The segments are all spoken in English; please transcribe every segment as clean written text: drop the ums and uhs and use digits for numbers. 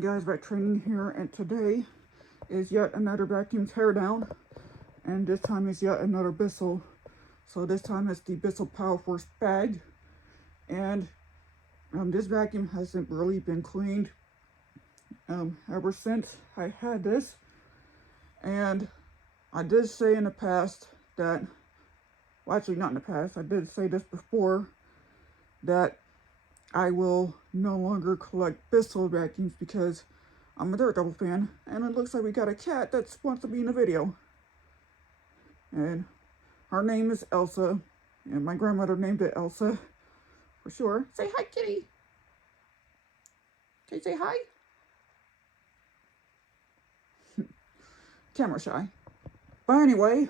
guys, Vet Training here, and today is yet another vacuum teardown, and this time is yet another Bissell. So this time it's the Bissell Powerforce bag, and this vacuum hasn't really been cleaned ever since I had this. And I did say in the past that, well, actually not in the past, I did say this before, that I will no longer collect Bissell vacuums because I'm a Daredevil fan, and it looks like we got a cat that wants to be in the video. And her name is Elsa, and my grandmother named it Elsa, for sure. Say hi, kitty. Can you say hi? Camera shy. But anyway,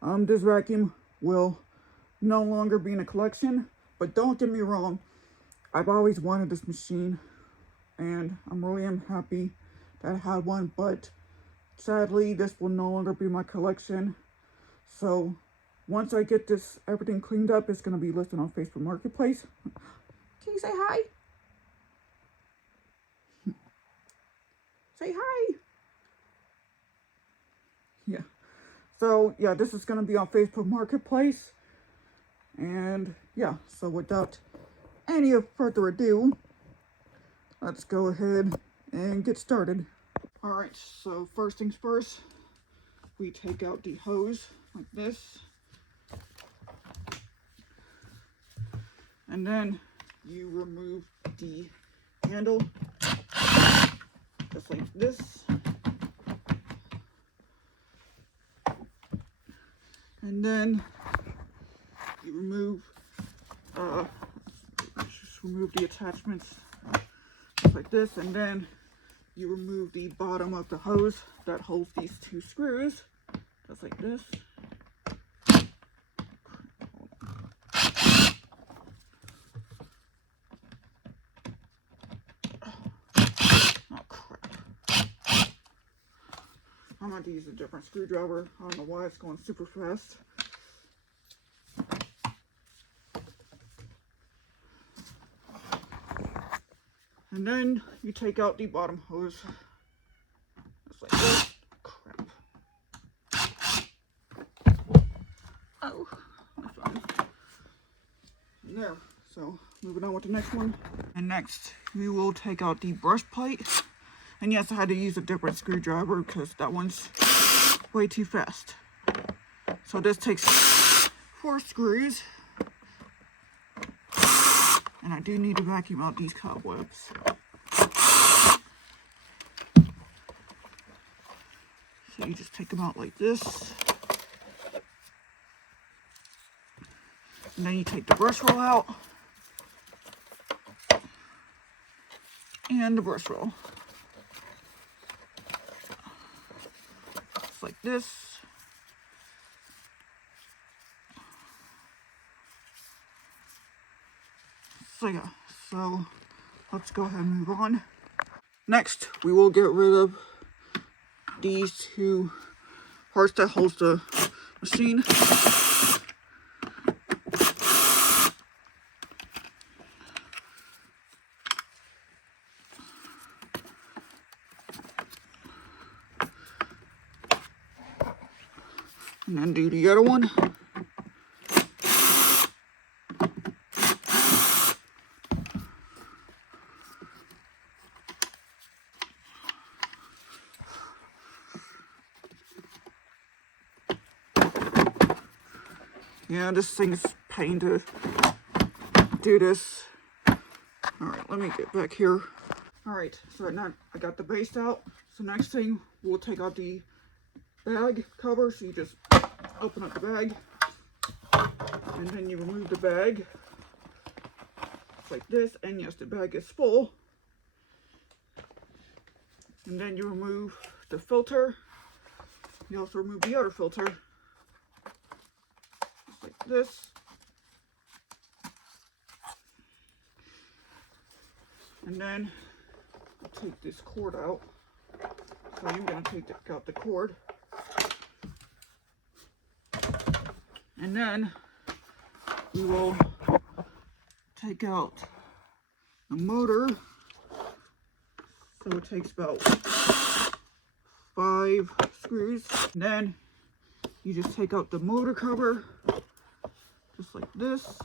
this vacuum will no longer be in a collection, but don't get me wrong, I've always wanted this machine, and I really am happy that I had one, but sadly, this will no longer be my collection. So once I get this everything cleaned up, it's going to be listed on Facebook Marketplace. Can you say hi? Say hi. Yeah. So yeah, this is going to be on Facebook Marketplace. And yeah, so without any further ado, let's go ahead and get started. Alright, so first things first, we take out the hose like this. And then you remove the handle just like this. And then you remove the attachments just like this, and then you remove the bottom of the hose that holds these two screws just like this. Oh crap. I'm going to use a different screwdriver. I don't know why it's going super fast. And then you take out the bottom hose, just like this. Crap. Oh, that's fine. And there. So, moving on with the next one. And next, we will take out the brush plate. And yes, I had to use a different screwdriver because that one's way too fast. So this takes 4 screws. And I do need to vacuum out these cobwebs. So you just take them out like this. And then you take the brush roll out. And the brush roll. Just like this. So yeah, so let's go ahead and move on. Next, we will get rid of these 2 parts that holds the machine. And then do the other one. Yeah, this thing is a pain to do this. Alright, let me get back here. Alright, so right now I got the base out. So next thing, we'll take out the bag cover. So you just open up the bag. And then you remove the bag. Just like this. And yes, the bag is full. And then you remove the filter. You also remove the other filter. Like this. And then take this cord out. So I'm going to take out the cord. And then we will take out the motor So it takes about 5 screws. And then you just take out the motor cover, just like this.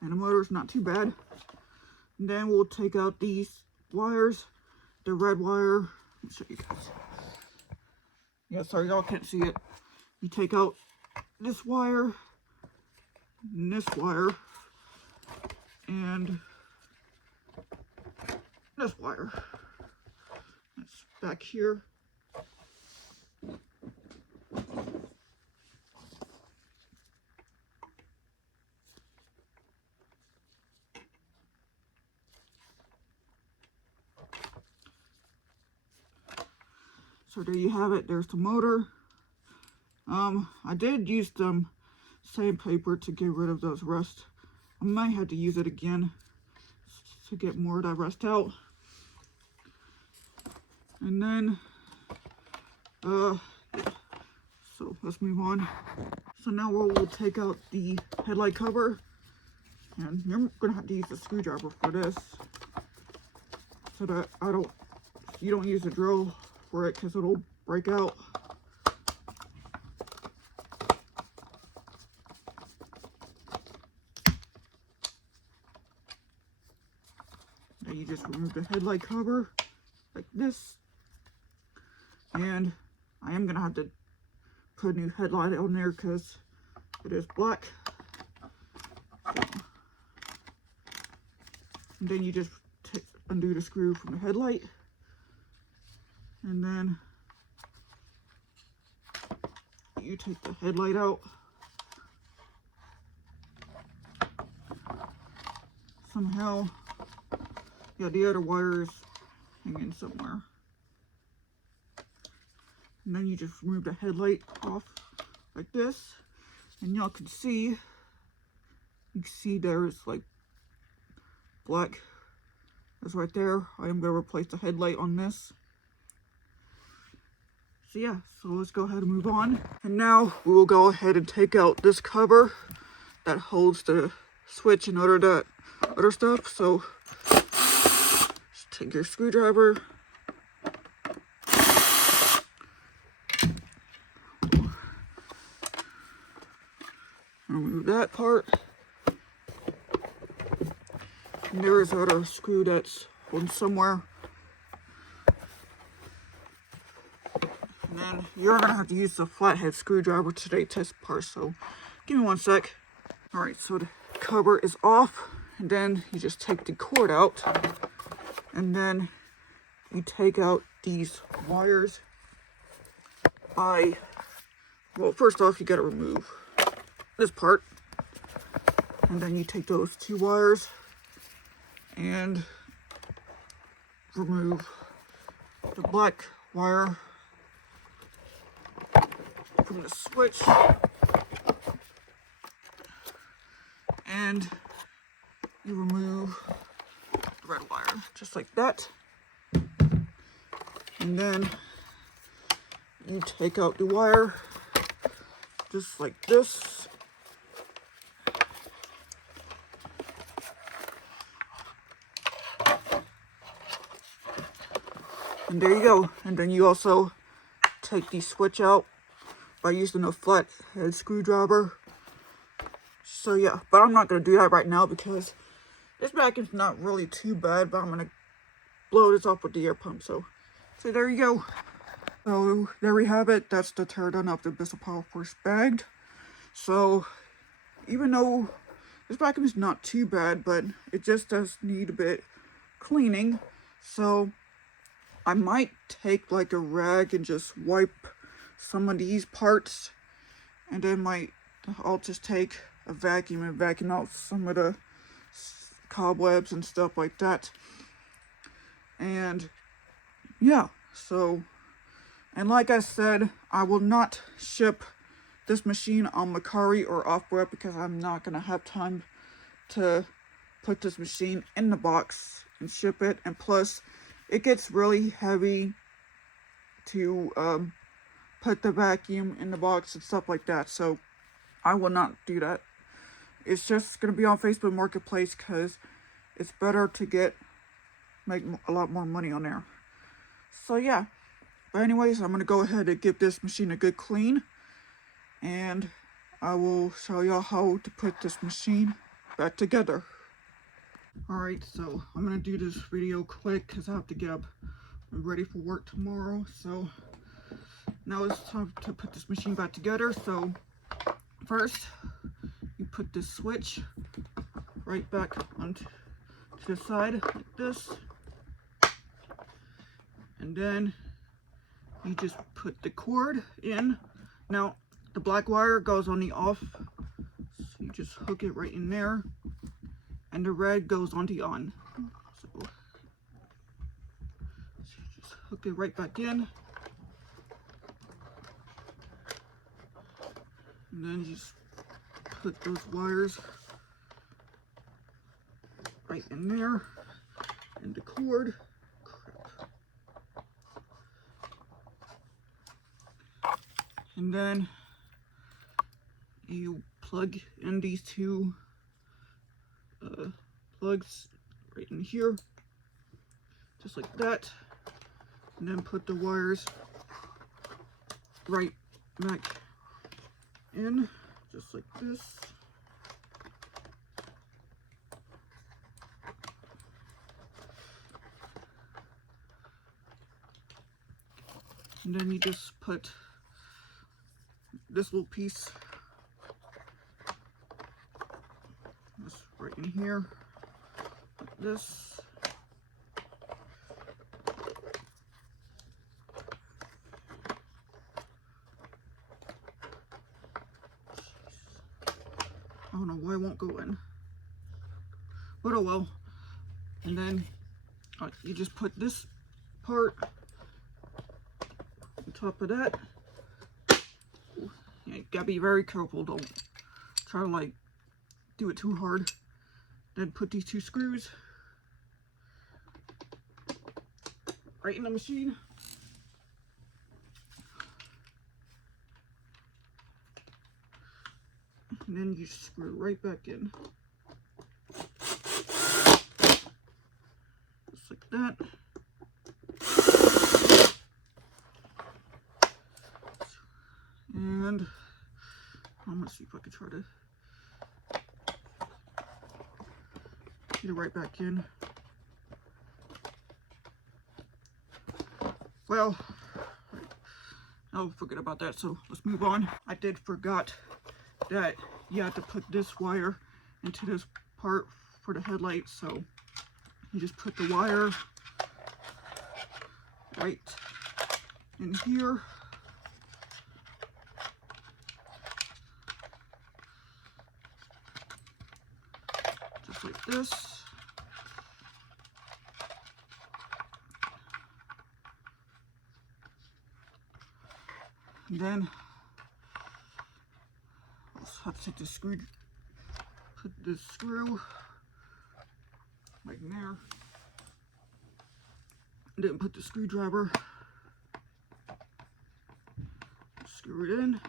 And the motor's not too bad. And then we'll take out these wires, the red wire. Let me show you guys. Yeah, sorry, y'all can't see it. You take out this wire, and this wire, and this wire. That's back here. So there you have it. There's the motor. I did use some sandpaper to get rid of those rust. I might have to use it again to get more of that rust out. And then, yeah. So let's move on. So now we'll take out the headlight cover, and you're gonna have to use a screwdriver for this, so that you don't use a drill for it, because it'll break out. Now you just remove the headlight cover like this, and I am gonna have to put a new headlight on there because it is black. So, and then you just undo the screw from the headlight, and then you take the headlight out. Somehow, yeah, the other wire is hanging somewhere. And then you just remove the headlight off like this, and y'all can see, you can see there's like black. That's right there. I am going to replace the headlight on this. So yeah, so let's go ahead and move on. And now we will go ahead and take out this cover that holds the switch and other stuff. So just take your screwdriver. Remove that part. And there is another screw that's holding somewhere. And then you're gonna have to use the flathead screwdriver today to test part. So give me 1 sec. All right, so the cover is off, and then you just take the cord out, and then you take out these wires well, first off, you gotta remove this part, and then you take those 2 wires and remove the black wire from the switch, and you remove the red wire just like that, and then you take out the wire just like this. And there you go. And then you also take the switch out by using a flathead screwdriver. So yeah, but I'm not going to do that right now because this vacuum's not really too bad, but I'm going to blow this off with the air pump. So there you go. So there we have it. That's the teardown of the Bissell Powerforce bagged. So even though this vacuum is not too bad, but it just does need a bit cleaning. So I might take like a rag and just wipe some of these parts, and then I'll just take a vacuum and vacuum out some of the cobwebs and stuff like that. And yeah, so, and like I said, I will not ship this machine on Mercari or off-web because I'm not going to have time to put this machine in the box and ship it. And plus, it gets really heavy to put the vacuum in the box and stuff like that. So I will not do that. It's just going to be on Facebook Marketplace because it's better to get make a lot more money on there. So yeah, but anyways, I'm gonna go ahead and give this machine a good clean, and I will show y'all how to put this machine back together. Alright, so I'm gonna do this video quick because I have to get up and ready for work tomorrow. So now it's time to put this machine back together. So first, you put this switch right back onto the side like this, and then you just put the cord in. Now the black wire goes on the off, so you just hook it right in there, and the red goes on the on. So you just hook it right back in, and then you just put those wires right in there, and the cord. And then you plug in these two plugs right in here, just like that, and then put the wires right back in, just like this. And then you just put this little piece just right in here, like this. I don't know why it won't go in, but oh well. And then you just put this part on top of that. You gotta be very careful, don't try to like do it too hard. Then put these two screws right in the machine. And then you screw right back in. Just like that. And I'm gonna see if I can try to get it right back in. Well, I'll forget about that, so let's move on. I did forgot that you have to put this wire into this part for the headlight, so you just put the wire right in here. Just like this. And then I'll have to take the screw, put this screw right in there, and then put the screwdriver, screw it in.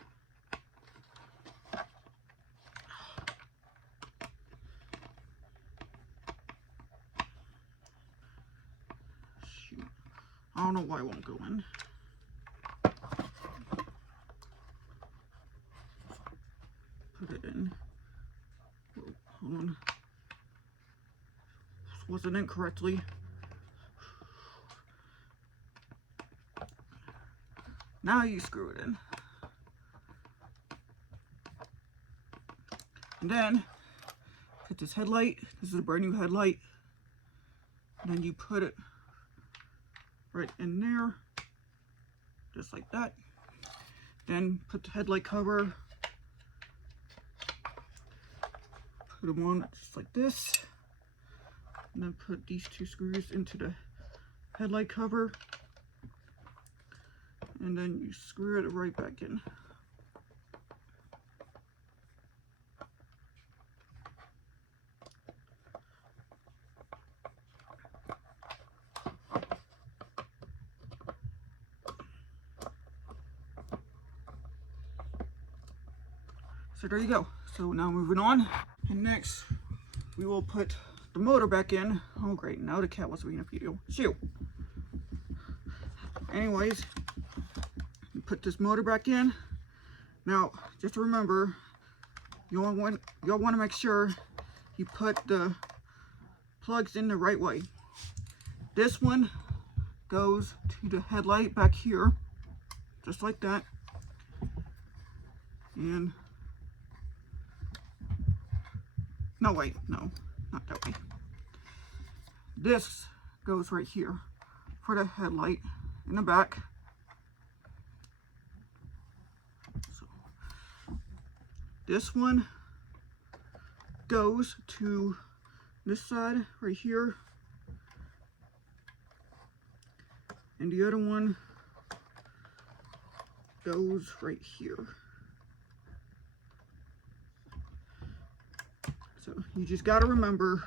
Shoot, I don't know why it won't go in. Put it in. Whoa, hold on. This wasn't in correctly. Now you screw it in. And then put this headlight. This is a brand new headlight. And then you put it right in there, just like that. Then put the headlight cover. Put them on just like this, and then put these two screws into the headlight cover, and then you screw it right back in. So there you go. So now moving on, and next we will put the motor back in. Oh great, now the cat wants to be in a video. Shoo! Anyways, you put this motor back in. Now, just remember, y'all want to make sure you put the plugs in the right way. This one goes to the headlight back here, just like that. And no, wait, no, not that way. This goes right here for the headlight in the back. So this one goes to this side right here, and the other one goes right here. So you just got to remember,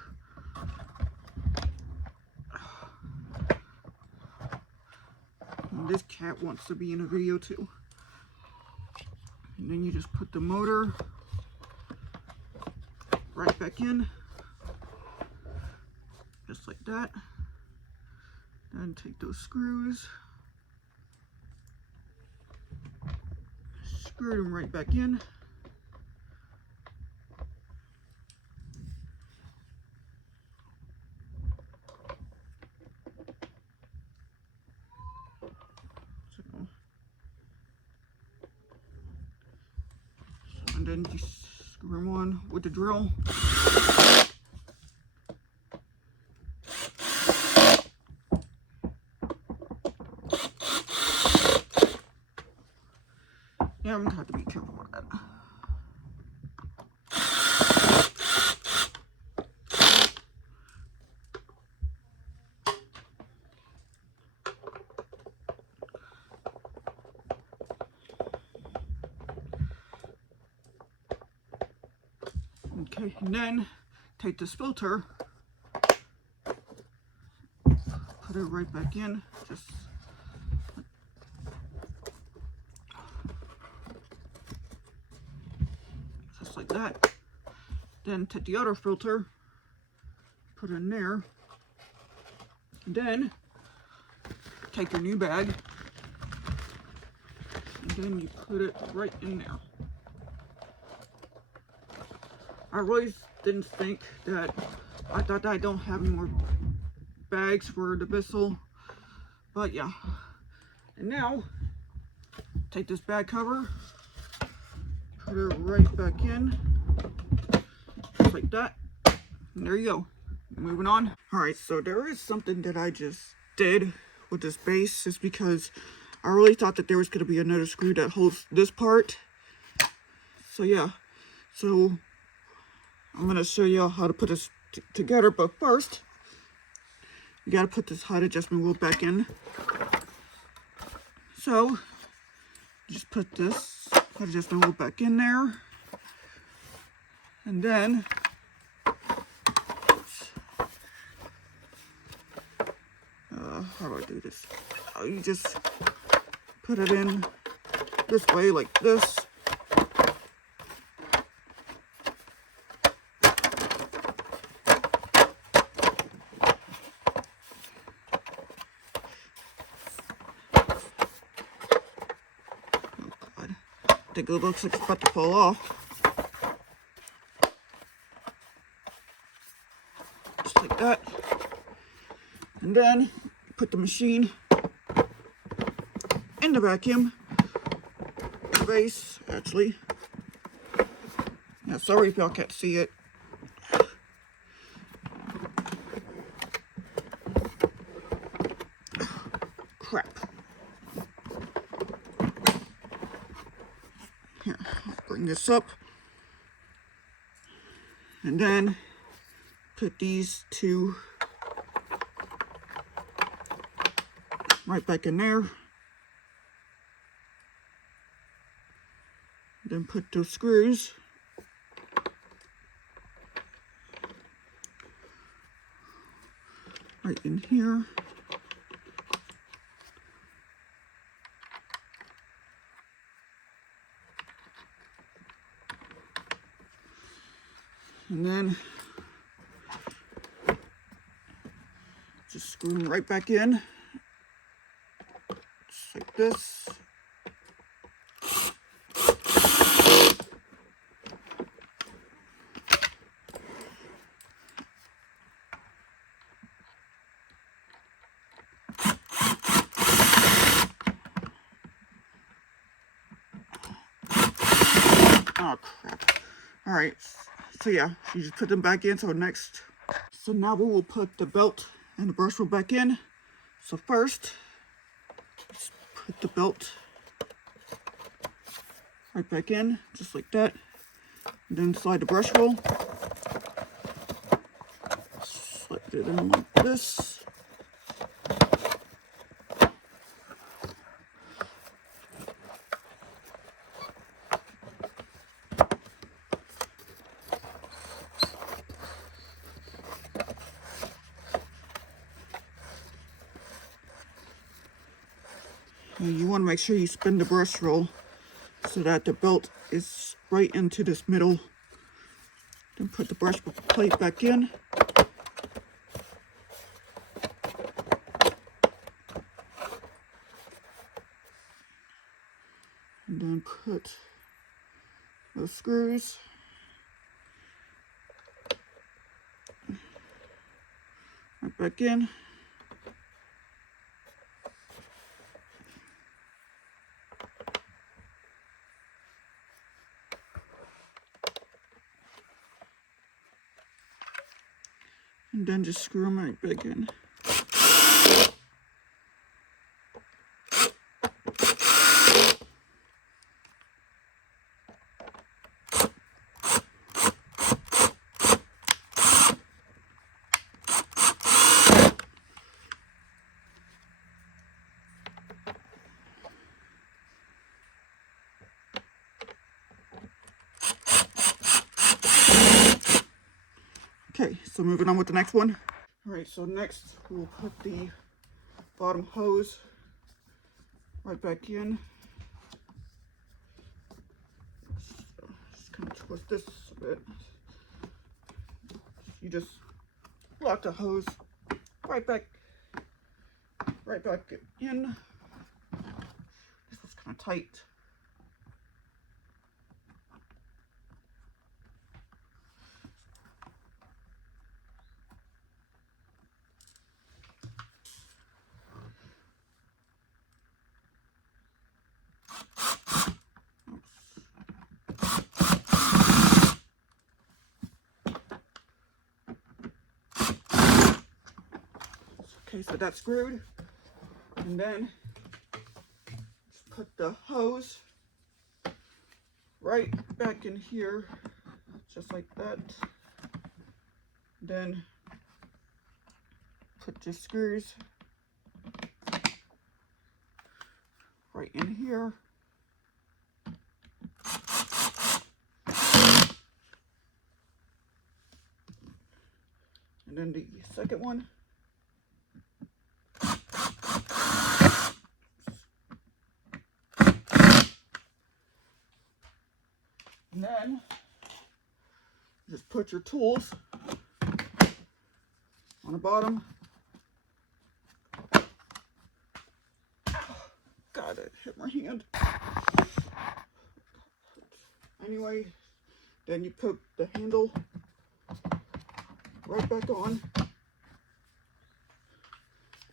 this cat wants to be in a video too. And then you just put the motor right back in, just like that. Then take those screws, screw them right back in. And then you screw them on with the drill. Yeah, I'm gonna have to be careful with that. Okay, and then take this filter, put it right back in, just like that. Then take the other filter, put it in there, and then take your new bag, and then you put it right in there. I really didn't think that, I thought that I don't have any more bags for the Bissell, but yeah. And now, take this bag cover, put it right back in, just like that, and there you go. Moving on. Alright, so there is something that I just did with this base, just because I really thought that there was going to be another screw that holds this part. So yeah, so I'm going to show you how to put this together, but first, you got to put this height adjustment wheel back in. So, just put this height adjustment wheel back in there, and then, how do I do this? You just put it in this way, like this. I think it looks like it's about to fall off. Just like that. And then put the machine in the vacuum. The base, actually. Yeah, sorry if y'all can't see it. Crap. Here, I'll bring this up. And then put these two right back in there. Then put those screws right in here. And then just screw them right back in, just like this. Oh crap. Alright, so yeah, you just put them back in. So next, so now we will put the belt and the brush roll back in. So first, just put the belt right back in, just like that. And then slide the brush roll. Slide it in like this. You want to make sure you spin the brush roll so that the belt is right into this middle. Then put the brush plate back in. And then put the screws. Right back in. And then just screw them right back in. Okay, so moving on with the next one. Alright, so next we'll put the bottom hose right back in. So just kind of twist this a bit. You just lock the hose right back in. This is kind of tight. Okay, so that's screwed. And then just put the hose right back in here, just like that. Then put the screws right in here. And then the second one. And then just put your tools on the bottom. God, it hit my hand. Anyway, then you put the handle right back on. And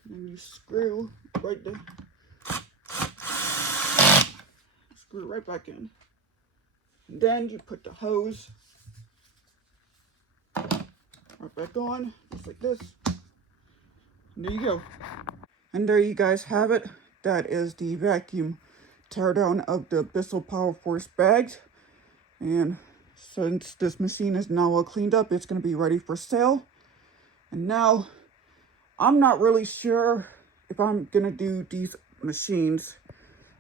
then you screw right there. Screw it right back in. And then you put the hose right back on, just like this. And there you go. And there you guys have it. That is the vacuum teardown of the Bissell Powerforce bags. And since this machine is now all cleaned up, it's going to be ready for sale. And now, I'm not really sure if I'm going to do these machines.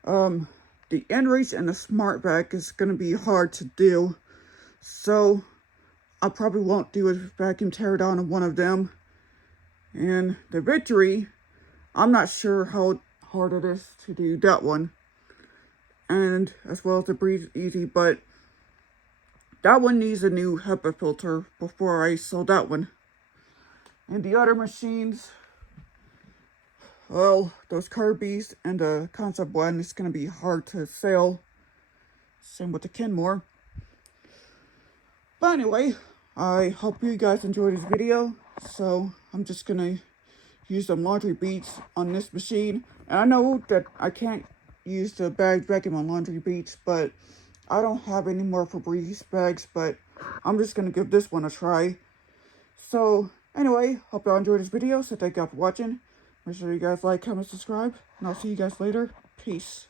The inReach and the Smart Vac is going to be hard to do. So, I probably won't do a vacuum teardown of one of them. And the Victory, I'm not sure how hard it is to do that one. And as well as the Breeze Easy, but that one needs a new HEPA filter before I sell that one. And the other machines, well, those Kirby's and the Concept Blend is going to be hard to sell. Same with the Kenmore. But anyway, I hope you guys enjoyed this video. So I'm just going to use some laundry beads on this machine. And I know that I can't use the bagged vacuum on laundry beads, but I don't have any more Febreze bags, but I'm just going to give this one a try. So anyway, hope y'all enjoyed this video. So thank y'all for watching. Make sure you guys like, comment, subscribe, and I'll see you guys later. Peace.